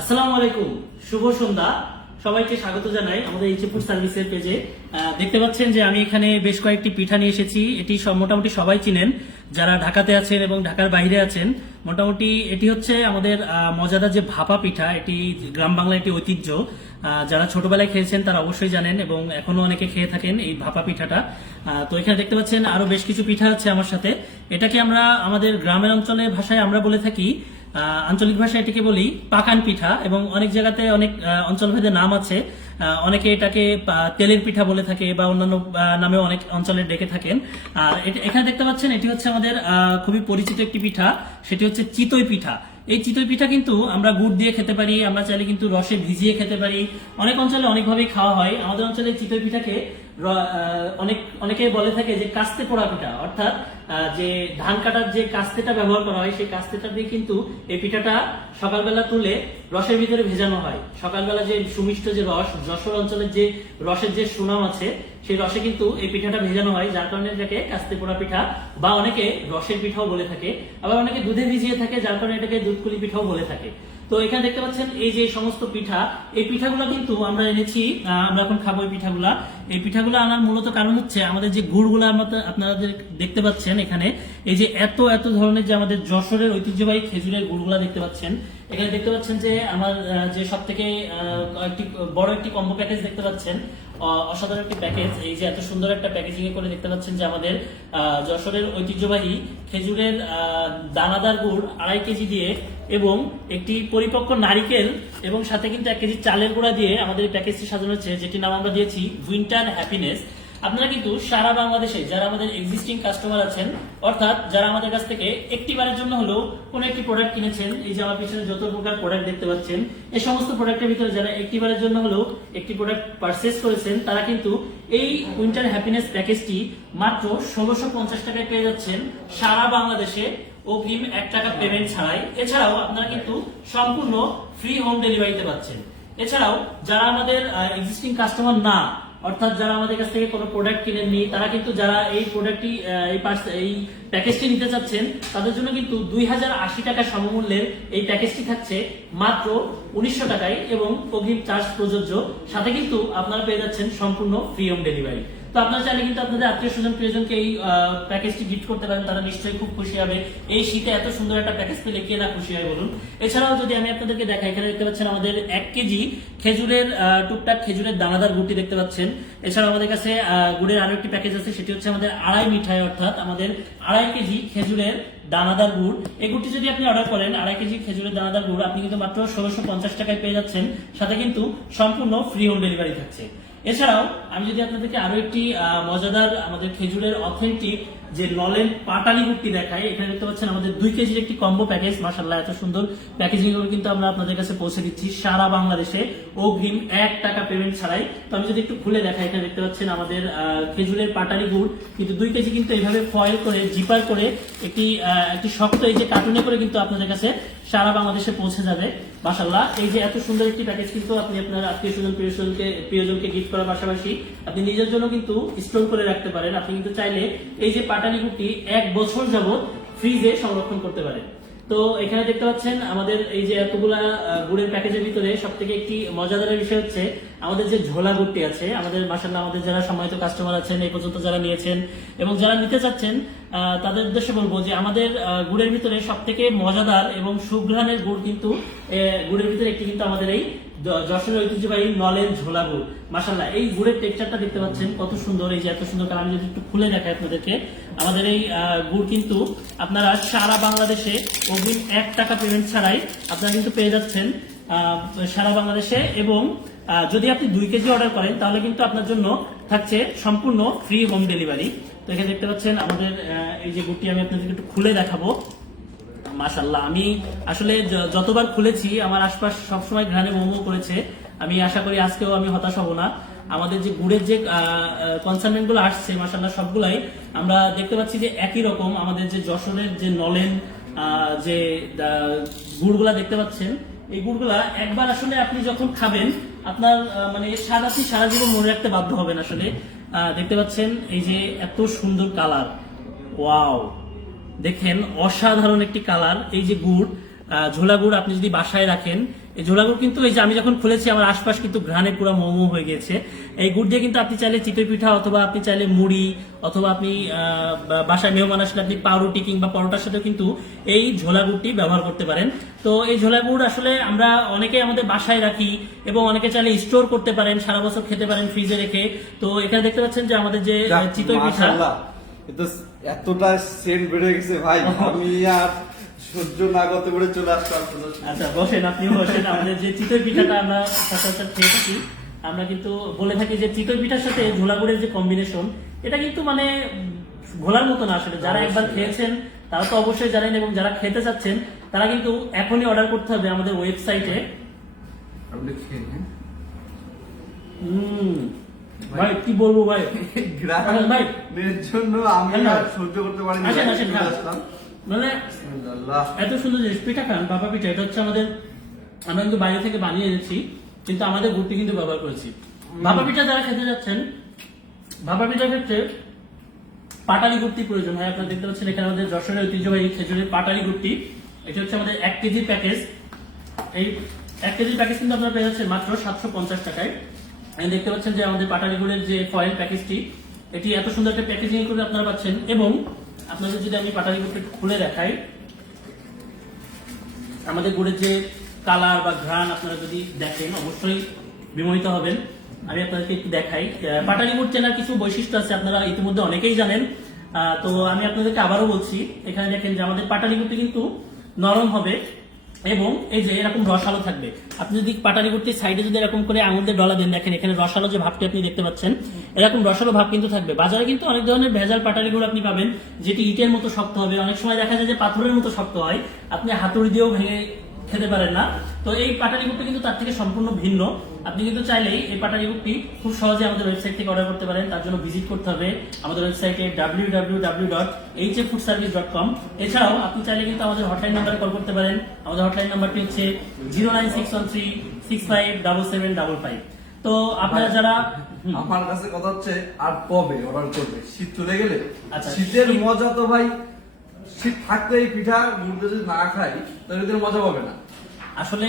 আসসালামু আলাইকুম, শুভ সন্ধ্যা। সবাইকে স্বাগত জানাই আমাদের এইচ ফুড সার্ভিসের পেজে। দেখতে পাচ্ছেন যে আমি এখানে বেশ কয়েকটি পিঠা নিয়ে এসেছি। এটি মোটামুটি সবাই চিনেন যারা ঢাকাতে আছেন এবং ঢাকার বাইরে আছেন। মোটামুটি এটি হচ্ছে আমাদের মজাদার যে ভাপা পিঠা, এটি গ্রাম বাংলা একটি ঐতিহ্য। যারা ছোটবেলায় খেয়েছেন তারা অবশ্যই জানেন এবং এখনো অনেকে খেয়ে থাকেন এই ভাপা পিঠাটা। তো এখানে দেখতে পাচ্ছেন আরো বেশ কিছু পিঠা আছে আমার সাথে। এটাকে আমরা আমাদের গ্রামের অঞ্চলের ভাষায় আমরা বলে থাকি, আঞ্চলিক ভাষায় এটাকে বলি পাকান পিঠা, এবং অনেক জায়গাতে অনেক অঞ্চলভেদে নাম আছে। অনেকে এটাকে তেলের পিঠা বলে থাকে বা অন্যান্য নামেও অনেক অঞ্চলে ডেকে থাকেন। আর এখানে দেখতে পাচ্ছেন এটি হচ্ছে আমাদের খুবই পরিচিত একটি পিঠা, সেটি হচ্ছে চিতই পিঠা। এই চিতই পিঠা কিন্তু আমরা গুড় দিয়ে খেতে পারি, আমরা চাইলে কিন্তু রসে ভিজিয়ে খেতে পারি। অনেক অঞ্চলে অনেকভাবেই খাওয়া হয়। আমাদের অঞ্চলে চিতই পিঠাকে অনেকে বলে থাকে যে কাস্তে পোড়া পিঠা, অর্থাৎ যে ধান কাটার যে কাস্তেটা ব্যবহার করা হয় সেই কাস্তেটা দিয়ে কিন্তু এই পিঠাটা সকালবেলা তুলে রসের ভিতরে ভেজানো হয়। সকালবেলা যে সুমিষ্ট যে রস, যশোর অঞ্চলের যে রসের যে সুনাম আছে, সেই রসে কিন্তু এই পিঠাটা ভেজানো হয়, যার কারণে এটাকে কাস্তে পোড়া পিঠা বা অনেকে রসের পিঠাও বলে থাকে। আবার অনেকে দুধে ভিজিয়ে থাকে, যার কারণে এটাকে দুধকুলি পিঠাও বলে থাকে। তো এখানে দেখতে পাচ্ছেন এই যে সমস্ত পিঠা, এই পিঠাগুলো কিন্তু আমরা এনেছি, আমরা এখন খাবো এই পিঠাগুলা। এই পিঠাগুলো আনার মূলত কারণ হচ্ছে আমাদের যে গুড়গুলো আপনারা দেখতে পাচ্ছেন এখানে, এই যে এত এত ধরনের যে আমাদের যশোরের ঐতিহ্যবাহী খেজুরের গুড়গুলা দেখতে পাচ্ছেন। এখানে দেখতে পাচ্ছেন যে আমার যে সব থেকে একটি বড় একটি কম্বো প্যাকেজ দেখতে পাচ্ছেন, অসাধারণ একটি প্যাকেজ। এই যে এত সুন্দর একটা প্যাকেজিং করে দেখতে পাচ্ছেন যে আমাদের যশোরের ঐতিহ্যবাহী খেজুরের দানাদার গুড় 2.5 কেজি দিয়ে এবং একটি পরিপক্ক নারিকেল এবং সাথে কিন্তু 1 কেজি চালের গুঁড়া দিয়ে আমাদের এই প্যাকেজটি সাজানো হচ্ছে, যেটির নাম আমরা দিয়েছি উইন্টার হ্যাপিনেস। আপনারা কিন্তু সারা বাংলাদেশে যারা আমাদের এক্সিস্টিং কাস্টমার আছেন, অর্থাৎ যারা আমাদের কাছ থেকে একটিবারের জন্য হলেও কোনো একটি প্রোডাক্ট কিনেছেন, এই যে আমার পিছনে যত প্রকার প্রোডাক্ট দেখতে পাচ্ছেন, এই সমস্ত প্রোডাক্টের ভিতরে যারা একটিবারের জন্য হলেও একটি প্রোডাক্ট পারচেজ করেছেন, তারা কিন্তু এই উইন্টার হ্যাপিনেস প্যাকেজটি মাত্র 1650 টাকায় পেয়ে যাচ্ছেন সারা বাংলাদেশে, অগ্রিম 1 টাকা পেমেন্ট ছাড়াই। এছাড়াও আপনারা কিন্তু সম্পূর্ণ ফ্রি হোম ডেলিভারিতে পাচ্ছেন। এছাড়াও যারা আমাদের এক্সিস্টিং কাস্টমার না, অর্থাৎ যারা আমাদের কাছ থেকে কোনো প্রোডাক্ট কিনেননি, তারা কিন্তু যারা এই প্রোডাক্টটি এই প্যাকেজটি নিতে চাচ্ছেন, তাদের জন্য কিন্তু 2080 টাকা সমমূল্যের এই প্যাকেজটি থাকছে মাত্র 1900 টাকায় এবং অগ্রিম চার্জ প্রযোজ্য। সাথে কিন্তু আপনারা পেয়ে যাচ্ছেন সম্পূর্ণ ফ্রি হোম ডেলিভারি। তো আপনারা চাইলে কিন্তু আপনাদের আত্মীয় স্বজন প্রিয়জনকে এই প্যাকেজটি গিফট করতে পারেন, তারা নিশ্চয়ই খুব খুশি হবে। এই শীতে এত সুন্দর একটা প্যাকেজ পেলে কে না খুশি হয় বলুন। এছাড়াও যদি আমি আপনাদেরকে দেখাই, এখানে দেখতে পাচ্ছেন আমাদের 1 কেজি খেজুরের টুকটাক খেজুরের দানাদার গুড়টি দেখতে পাচ্ছেন। এছাড়াও আমাদের কাছে গুড়ের আরো একটি প্যাকেজ আছে, সেটি হচ্ছে আমাদের 2.5 মিঠাই, অর্থাৎ আমাদের 2.5 কেজি খেজুরের দানাদার গুড়। এই গুড়টি যদি আপনি অর্ডার করেন, 2.5 কেজি খেজুরের দানাদার গুড়, আপনি কিন্তু মাত্র 1650 টাকায় পেয়ে যাচ্ছেন, সাথে কিন্তু সম্পূর্ণ ফ্রি হোম ডেলিভারি থাকছে। এছাড়াও আমি যদি আপনাদেরকে আরো একটি মজাদার আমাদের খেজুরের অথেন্টিক যে নলেন পাটালি গুড়টি দেখাই, এখানে দেখতে পাচ্ছেন আমাদের 2 কেজির একটি কম্বো প্যাকেজ। মাশাআল্লাহ, এত সুন্দর প্যাকেজিং গুলো কিন্তু আমরা আপনাদের কাছে পৌঁছে দিচ্ছি সারা বাংলাদেশে অগ্রিম 1 টাকা পেমেন্ট ছাড়াই। তো আমি যদি একটু খুলে দেখাই, এখানে দেখতে পাচ্ছেন আমাদের খেজুরের পাটালি গুড় কিন্তু 2 কেজি কিন্তু এইভাবে ফয়েল করে জিপার করে একটি শক্ত এই যে কার্টুনে করে কিন্তু আপনাদের কাছে সারা বাংলাদেশে পৌঁছে যাবে। মাশাআল্লাহ, এই যে এত সুন্দর একটি প্যাকেজ কিন্তু আপনি আপনার আত্মীয় স্বজন প্রিয়জনকে গিফট করার পাশাপাশি আপনি নিজের জন্য কিন্তু স্টোর করে রাখতে পারেন। আপনি কিন্তু চাইলে এই যে পাটালি গুড়টি 1 বছর যাবত ফ্রিজে সংরক্ষণ করতে পারেন। তো এখানে দেখতে পাচ্ছেন আমাদের এই যে এতগুলা গুড়ের প্যাকেজের ভিতরে সব থেকে একটি মজাদার বিষয় হচ্ছে আমাদের যে ঝোলা গুড়টি আছে। আমাদের মাশাআল্লাহ, আমাদের যারা সম্মানিত কাস্টমার আছেন, এই পর্যন্ত যারা নিয়েছেন এবং যারা নিতে চাচ্ছেন, তাদের উদ্দেশ্যে বলবো যে আমাদের গুড়ের ভিতরে সব থেকে মজাদার এবং সুঘ্রাণের গুড় কিন্তু গুড়ের ভিতরে একটি কিন্তু আমাদের এই যশোরের ঐতিহ্যবাহী নলেন ঝোলা গুড়। মাশাআল্লাহ, এই গুড়ের টেক্সচারটা দেখতে পাচ্ছেন কত সুন্দর, এই যে এত সুন্দর কালার। আমি যদি একটু খুলে দেখাই আপনাদেরকে, আমাদের এই গুড় কিন্তু আপনারা সারা বাংলাদেশে অগ্রিম 1 টাকা পেমেন্ট ছাড়াই আপনারা কিন্তু পেয়ে যাচ্ছেন সারা বাংলাদেশে। এবং যদি আপনি 2 কেজি অর্ডার করেন, তাহলে কিন্তু আপনার জন্য থাকছে সম্পূর্ণ ফ্রি হোম ডেলিভারি। তো এখানে দেখতে পাচ্ছেন আমাদের এই যে গুড়টি আমি আপনাদেরকে একটু খুলে দেখাবো। মাশাআল্লাহ, আমি আসলে যতবার খুলেছি আমার আশপাশ সবসময় ঘ্রাণে মোমো করেছে। আমি আশা করি আজকেও আমি হতাশ হব না। আমাদের যে গুড়ের যে কনসার্নমেন্ট গুলো আসছে, মাশাআল্লাহ সবগুলাই আমরা দেখতে পাচ্ছি যে একই রকম। আমাদের যে যশোরের যে নলেন যে গুড়গুলা দেখতে পাচ্ছেন, এই গুড়গুলা একবার আসলে আপনি যখন খাবেন, আপনার মানে আপনি সারা জীবন মনে রাখতে বাধ্য হবেন। আসলে দেখতে পাচ্ছেন এই যে এত সুন্দর কালার, ওয়াও, দেখেন অসাধারণ একটি কালার। এই যে গুড় ঝোলা গুড় আপনি যদি বাসায় রাখেন, এই ঝোলা গুড় কিন্তু এই যে আমি যখন খুলেছি আমার আশপাশ কিন্তু ঘ্রাণে পুরো মোমো হয়ে গেছে। এই গুড় দিয়ে কিন্তু আপনি চাইলে চিতই পিঠা অথবা আপনি চাইলে মুড়ি অথবা আপনি বাসায় মেহমান আসলে আপনি পাউরুটি কিংবা পরোটার সাথেও কিন্তু এই ঝোলা গুড়টি ব্যবহার করতে পারেন। তো এই ঝোলা গুড় আসলে আমরা অনেকে আমাদের বাসায় রাখি এবং অনেকে চাইলে স্টোর করতে পারেন, সারা বছর খেতে পারেন ফ্রিজে রেখে। তো এখানে দেখতে পাচ্ছেন যে আমাদের যে চিতই পিঠা এতটা সেন্ট বেড়ে গেছে ভাই, আমি আর সহ্য না করতে পেরে চলে আসলাম। আচ্ছা বসেন, আপনি বসেন। আমাদের যে চিতই পিঠাটা আমরা সচরাচর খেয়ে থাকি, আমরা কিন্তু বলে থাকি যে চিতই পিঠার সাথে ঝোলা গুড়ের যে কম্বিনেশন, এটা কিন্তু মানে ঘোলার মতো না আসলে। যারা একবার খেয়েছেন তারা তো অবশ্যই জানেন, এবং যারা খেতে চাচ্ছেন তারা কিন্তু এখনই অর্ডার করতে হবে আমাদের ওয়েবসাইটে। আপনি খেয়ে ভাই কি বলবো ভাই, ভাই এর জন্য আমি আর সহ্য করতে পারিনি। মানে এত সুন্দর জিনিস, পিঠা খান বাবা পিঠা। এটা হচ্ছে আমাদের, আমরা কিন্তু বাইরে থেকে বানিয়ে এনেছি, কিন্তু আমাদের গুড়টি কিন্তু ব্যবহার করেছি। ভাপা পিঠা যারা খেতে যাচ্ছেন, ভাপা পিঠার ক্ষেত্রে পাটালি গুড়টি প্রয়োজন হয়। আপনারা দেখতে পাচ্ছেন এখানে আমাদের যশোরের ঐতিহ্যবাহী খেজুরের পাটালি গুড়টি। এটা হচ্ছে আমাদের 1 কেজি প্যাকেজ। এই 1 কেজি প্যাকেজ কিন্তু আপনারা পেয়ে যাচ্ছেন মাত্র 750 টাকায়। দেখতে পাচ্ছেন যে আমাদের পাটালি গুড়ের যে ফয়েল প্যাকেজটি, এটি এত সুন্দর একটা প্যাকেজিং করে আপনারা পাচ্ছেন। এবং আপনাদের যদি আমি পাটালি গুড়টা খুলে দেখাই, আমাদের গুড়ের যে কালার বা ঘ্রাণ আপনারা যদি দেখেন অবশ্যই বিমোহিত হবেন। আমি আপনাদেরকে একটু দেখাই। পাটালি গুড় চেনার কিছু বৈশিষ্ট্য আছে, আপনারা ইতিমধ্যে অনেকেই জানেন। তো আমি আপনাদেরকে আবারও বলছি, এখানে দেখেন যে আমাদের পাটালি গুড়টি কিন্তু নরম হবে এবং এই যে এরকম রসালো থাকবে। আপনি যদি পাটালি গুড়টির সাইডে যদি এরকম করে আঙুল দিয়ে ডলা দেন, দেখেন এখানে রসালো যে ভাবটি আপনি দেখতে পাচ্ছেন, এরকম রসালো ভাব কিন্তু থাকবে। বাজারে কিন্তু অনেক ধরনের ভেজাল পাটালি গুড় আপনি পাবেন যেটি ইটের মতো শক্ত হবে, অনেক সময় দেখা যায় যে পাথরের মতো শক্ত হয়, আপনি হাতুড়ি দিয়েও ভেঙে খেতে পারেন না। তো এই পাটালি গুড়টি কিন্তু তার থেকে সম্পূর্ণ ভিন্ন। আপনি কিন্তু চাইলেই এই পাটালি গুড়টি খুব সহজে আমাদের ওয়েবসাইট থেকে অর্ডার করতে পারেন। তার জন্য ভিজিট করতে হবে আমাদের ওয়েবসাইটে www.hfoodsservice.com। এছাড়াও আপনি চাইলে কিন্তু আমাদের হটলাইন নাম্বারে কল করতে পারেন। আমাদের হটলাইন নাম্বারটি হচ্ছে 09613657755। তো আপনারা যারা, আমার কাছে কথা হচ্ছে আর কবে অর্ডার করবে? শীত চলে গেলে। আচ্ছা, শীতের মজা তো ভাই, শীত থাকতে এই পিঠা গুড় যদি না খাই তাহলে এদের মজা পাবে না। আসলে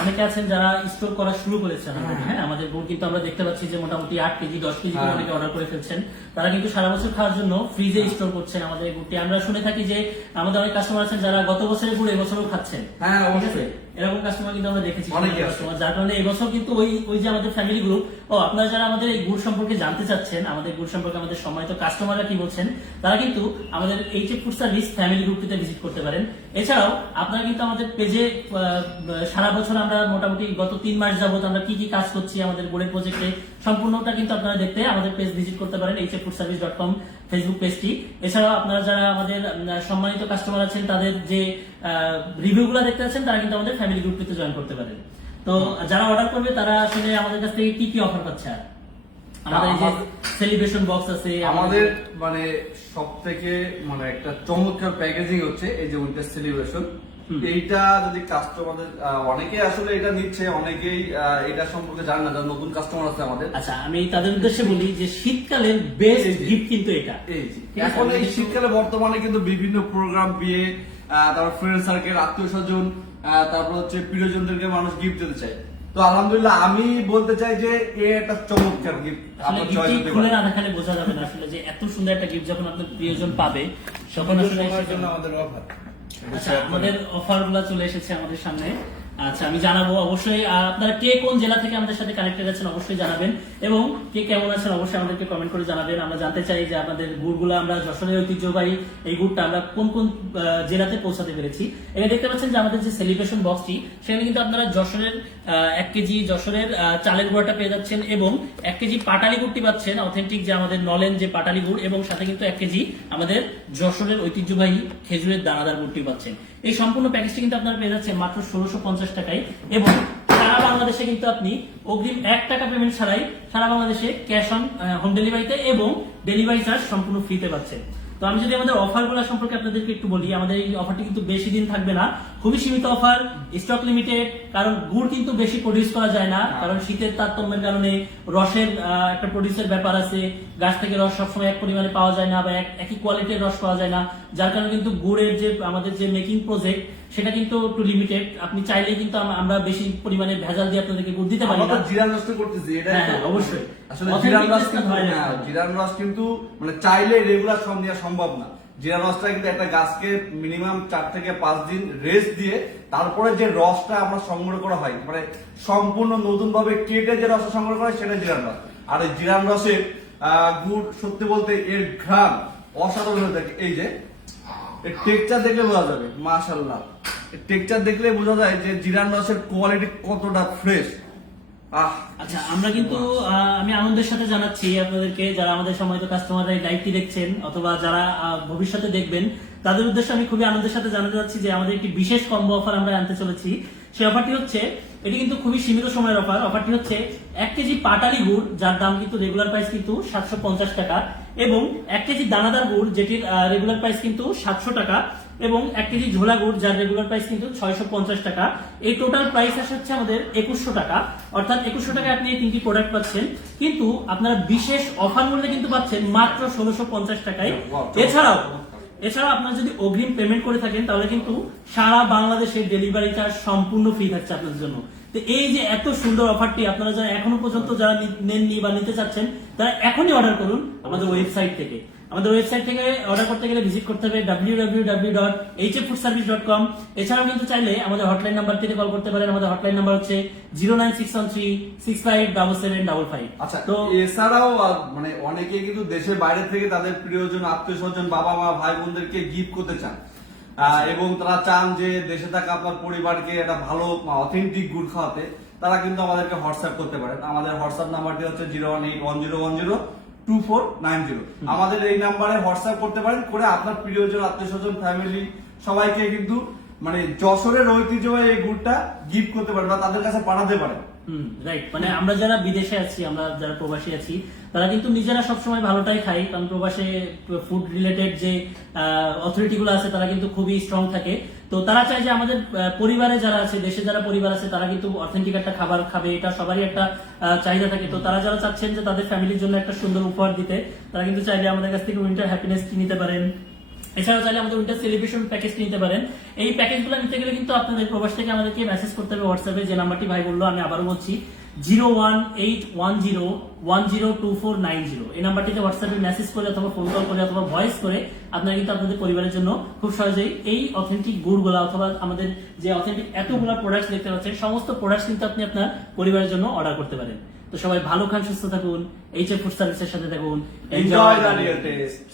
অনেকে আছেন যারা স্টোর করা শুরু করেছেন। হ্যাঁ, আমাদের গুড় কিন্তু আমরা দেখতে পাচ্ছি যে মোটামুটি 8 কেজি 10 কেজি করে অনেকে অর্ডার করে ফেলছেন। তারা কিন্তু সারা বছর খাওয়ার জন্য ফ্রিজে স্টোর করছেন আমাদের এই গুড়টি। আমরা শুনে থাকি যে আমাদের অনেক কাস্টমার আছেন যারা গত বছরের গুড় এবছরও খাচ্ছেন। হ্যাঁ অবশ্যই, এরকম কাস্টমার কিন্তু আমরা দেখেছি অনেকে কাস্টমার, যার কারণে এই বছর কিন্তু ওই যে আমাদের ফ্যামিলি গ্রুপ, আপনারা যারা আমাদের এই গুড় সম্পর্কে জানতে চাচ্ছেন, আমাদের গুড় সম্পর্কে আমাদের সম্মানিত কাস্টমাররা কি বলছেন, তারা কিন্তু আমাদের এইচএফ ফুড সার্ভিস ফ্যামিলি গ্রুপটিতে ভিজিট করতে পারেন। এছাড়াও আপনারা কিন্তু আমাদের পেজে সারা বছর আমরা মোটামুটি গত 3 মাস যাবত আমরা কি কি কাজ করছি আমাদের গুড়ের প্রজেক্টে, সম্পূর্ণটা কিন্তু আপনারা দেখতে আমাদের পেজ ভিজিট করতে পারেন, hffoodservice.com ফেসবুক পেজটি। এছাড়াও আপনারা যারা আমাদের সম্মানিত কাস্টমার আছেন তাদের যে রিভিউগুলো দেখতে আছেন, তারা কিন্তু আমাদের ফ্যামিলি গ্রুপটিতে জয়েন করতে পারেন। তো যারা অর্ডার করবে তারা আসলে আমাদের কাছ থেকে কি কি অফার পাচ্ছে? আমাদের এই যে সেলিব্রেশন বক্স আছে, আমাদের মানে সবথেকে মানে একটা চমৎকার প্যাকেজিং হচ্ছে এই যে উইন্টার সেলিব্রেশন। এইটা যদি কাস্টমারদের, অনেকে আসলে এটা নিচ্ছে, অনেকেই এটা সম্পর্কে জানে না, যারা নতুন কাস্টমার আছে আমাদের। আচ্ছা, আমি তাদের উদ্দেশ্যে বলি যে শীতকালের বেস্ট গিফট কিন্তু এটা। এখন এই শীতকালে বর্তমানে কিন্তু বিভিন্ন প্রোগ্রাম, বিয়ে, তারপর ফ্রেন্ড সার্কেল, আত্মীয় স্বজন, তারপর হচ্ছে প্রিয়জনদেরকে মানুষ গিফট দিতে চায়। তো আলহামদুলিল্লাহ আমি বলতে চাই যে একটা চমৎকার গিফট। আপনার গিফট খুলে না দেখালে বোঝা যাবে না আসলে যে এত সুন্দর একটা গিফট যখন আপনার প্রিয়জন পাবে তখন আসলে আমাদের অফার। আচ্ছা, আমাদের অফার গুলা চলে এসেছে আমাদের সামনে। আচ্ছা, আমি জানাবো অবশ্যই আপনারা কে কোন জেলা থেকে আমাদের সাথে কানেক্টেড আছেন অবশ্যই জানাবেন, এবং কে কেমন আছেন অবশ্যই আমাদেরকে কমেন্ট করে জানাবেন। আমরা জানতে চাই যে আমাদের গুড়গুলো, আমরা যশোরের ঐতিহ্যবাহী এই গুড়টা আমরা কোন কোন জেলাতে পৌঁছাতে পেরেছি। এখানে দেখতে পাচ্ছেন যে আমাদের যে সেলিব্রেশন বক্সটি, সেখানে কিন্তু আপনারা যশোরের 1 কেজি যশোরের চালের গুঁড়াটা পেয়ে যাচ্ছেন, এবং 1 কেজি পাটালি গুড়টি পাচ্ছেন অথেন্টিক যে আমাদের নলেন যে পাটালি গুড়, এবং সাথে কিন্তু 1 কেজি আমাদের যশোরের ঐতিহ্যবাহী খেজুরের দানাদার গুড়টি পাচ্ছেন। এই সম্পূর্ণ প্যাকেজটি কিন্তু আপনারা পেয়ে যাচ্ছেন মাত্র 1650 টাকায়, এবং সারা বাংলাদেশে কিন্তু আপনি অগ্রিম 1 টাকা পেমেন্ট ছাড়াই সারা বাংলাদেশে ক্যাশ অন হোম ডেলিভারিতে এবং ডেলিভারি চার্জ সম্পূর্ণ ফ্রিতে পাচ্ছেন। তো আমি যদি আমাদের অফারগুলো সম্পর্কে আপনাদেরকে একটু বলি, আমাদের এই অফারটি কিন্তু বেশি দিন থাকবে না, খুবই সীমিত অফার, স্টক লিমিটেড, কারণ গুড় কিন্তু বেশি প্রডিউস করা যায় না, কারণ শীতের তারতম্যের কারণে রসের একটা প্রডিউসের ব্যাপার আছে, গাছ থেকে রস সবসময় এক পরিমাণে পাওয়া যায় না বা একই কোয়ালিটির রস পাওয়া যায় না, যার কারণে কিন্তু গুড়ের যে আমাদের যে মেকিং প্রজেক্ট সেটা কিন্তু একটু লিমিটেড। আপনি চাইলে কিন্তু আমরা বেশি পরিমাণে ভেজাল দিয়ে আপনাদেরকে গুড় দিতে পারি আমরা না। তো জিরান রস করতেছি, এটা হ্যাঁ, অবশ্যই। আসলে Authentic জিরান রস taste টা কিন্তু হয় না। জিরান রস কিন্তু মানে চাইলে রেগুলার সব নেওয়া সম্ভব না। জিরান রসটা কিন্তু একটা গাছকে মিনিমাম 4 থেকে 5 দিন রেস্ট দিয়ে তারপরে যে রসটা আমরা সংগ্রহ করা হয়, মানে সম্পূর্ণ নতুন ভাবে কেটে যে রসটা সংগ্রহ করা হয় সেটা জিরান রস। আর এই জিরান রসের গুড় সত্যি বলতে এর ঘ্রাণ অসাধারণ হয়ে থাকে। এই যে এর টেক্সচার দেখলে বোঝা যাবে, মাশাআল্লাহ, এর টেক্সচার দেখলে বোঝা যায় যে জিরান রসের কোয়ালিটি কতটা ফ্রেশ। আচ্ছা, আমরা কিন্তু আমি আনন্দের সাথে জানাচ্ছি আপনাদেরকে, যারা আমাদের সময়ত কাস্টমাররা এই লাইভটি দেখছেন অথবা যারা ভবিষ্যতে দেখবেন, তাদের উদ্দেশ্যে আমি খুবই আনন্দের সাথে জানাতে চাচ্ছি যে আমাদের একটি বিশেষ কম্বো অফার আমরা আনতে চলেছি। সেই অফারটি হচ্ছে, এটি কিন্তু খুবই সীমিত সময়ের অফার। অফারটি হচ্ছে 1 কেজি পাটালি গুড়, যার দাম কিন্তু রেগুলার প্রাইস কিন্তু 750 টাকা, এবং 1 কেজি দানাদার গুড়, যেটির রেগুলার প্রাইস কিন্তু 700 টাকা, এবং 1 কেজি ঝোলা গুড়, যার রেগুলার প্রাইস কিন্তু 650 টাকা। এই টোটাল প্রাইস আসছে আমাদের 2100 টাকা। অর্থাৎ 2100 টাকায় আপনি এই 3টি প্রোডাক্ট পাচ্ছেন, কিন্তু আপনারা বিশেষ অফার মূল্যে কিন্তু পাচ্ছেন মাত্র 1650 টাকায়। এছাড়াও আপনারা যদি অগ্রিম পেমেন্ট করে থাকেন তাহলে কিন্তু সারা বাংলাদেশের ডেলিভারি চার্জ সম্পূর্ণ ফ্রি থাকছে আপনাদের জন্য। তো এই যে এত সুন্দর অফারটি, আপনারা যারা এখনো পর্যন্ত যারা নেননি বা নিতে চাচ্ছেন, তারা এখনই অর্ডার করুন আমাদের ওয়েবসাইট থেকে। আমাদের ওয়েবসাইট থেকে অর্ডার করতে গেলে ভিজিট করতে হবে www.hffoodservice.com। এছাড়াও কিন্তু চাইলে আমাদের হটলাইন নাম্বার থেকে কল করতে পারেন। আমাদের হটলাইন নাম্বার হচ্ছে 09613657755। আচ্ছা, তো এছাড়াও মানে অনেকে কিন্তু দেশের বাইরে থেকে তাদের প্রিয়জন, আত্মীয় স্বজন, বাবা মা, ভাই বোনদেরকে গিফট করতে চান, এবং তারা চান যে দেশে থাকা আপনার পরিবারকে একটা ভালো অথেন্টিক গুড় খাওয়াতে। তারা কিন্তু আমাদেরকে হোয়াটসঅ্যাপ করতে পারেন। আমাদের হোয়াটসঅ্যাপ নাম্বারটি হচ্ছে 01810102490। আমাদের এই নাম্বারে হোয়াটসঅ্যাপ করতে পারেন, করে আপনার প্রিয়জন, আত্মীয় স্বজন, ফ্যামিলি সবাইকে কিন্তু মানে যশোরের ঐতিহ্যবাহী এই গুড়টা গিফট করতে পারেন বা তাদের কাছে পাঠাতে পারেন। রাইট, মানে আমরা যারা বিদেশে আছি, আমরা যারা প্রবাসী আছি, তারা কিন্তু নিজেরা সবসময় ভালোটাই খাই, কারণ প্রবাসে ফুড রিলেটেড যে অথরিটি গুলো আছে তারা কিন্তু খুবই স্ট্রং থাকে। তো তারা চায় যে আমাদের পরিবারে যারা আছে, দেশে যারা পরিবার আছে, তারা কিন্তু অথেন্টিক একটা খাবার খাবে, এটা সবারই একটা চাহিদা থাকে। তো তারা যারা চাচ্ছেন যে তাদের ফ্যামিলির জন্য একটা সুন্দর উপহার দিতে, তারা কিন্তু চাইলে আমাদের কাছ থেকে উইন্টার হ্যাপিনেস নিতে পারেন। এছাড়াও চাইলে আমাদের উইন্টার সেলিব্রেশন প্যাকেজ নিতে পারেন। এই প্যাকেজগুলো নিতে গেলে কিন্তু আপনাদের প্রবাস থেকে আমাদেরকে মেসেজ করতে হবে হোয়াটসঅ্যাপে, যে নাম্বারটি ভাই বললো, আমি আবারও বলছি 01810102490। এই নাম্বারটিতে হোয়াটসঅ্যাপে মেসেজ করে অথবা ফোন কল করে অথবা ভয়েস করে আপনারা কিন্তু আপনাদের পরিবারের জন্য খুব সহজেই এই অথেন্টিক গুড়গুলা অথবা আমাদের যে অথেন্টিক এতগুলো প্রোডাক্টস দেখতে পাচ্ছেন, সমস্ত প্রোডাক্টস কিন্তু আপনি আপনার পরিবারের জন্য অর্ডার করতে পারেন। তো সবাই ভালো খান, সুস্থ থাকুন, এইচএফ ফুড সার্ভিসের সাথে থাকুন। Enjoy the real test.